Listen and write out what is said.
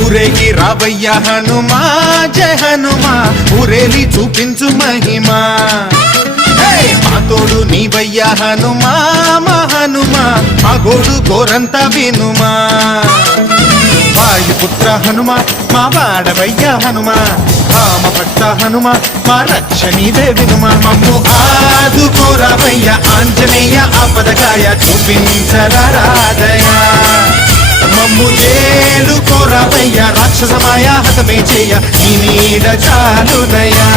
ఊరేగి రావయ్య హనుమా జయ హనుమా ఊరేలి చూపించు మహిమా మా తోడు నీవయ్య హనుమా మా హనుమా మా గోడు గోరంత వినుమా వాయుపుత్ర హనుమా మా వాడవయ్య హనుమా రామ భక్త హనుమా మా రక్షణీదే వినుమా మమ్ము ఆదుకోరావయ్య ఆంజనేయ ఆపదకాయ చూపించరాదయా మమ్ము ఏలు కోరావయ్య రాక్షసమాయ హతమే చేయ నీ నీడ చాలునయా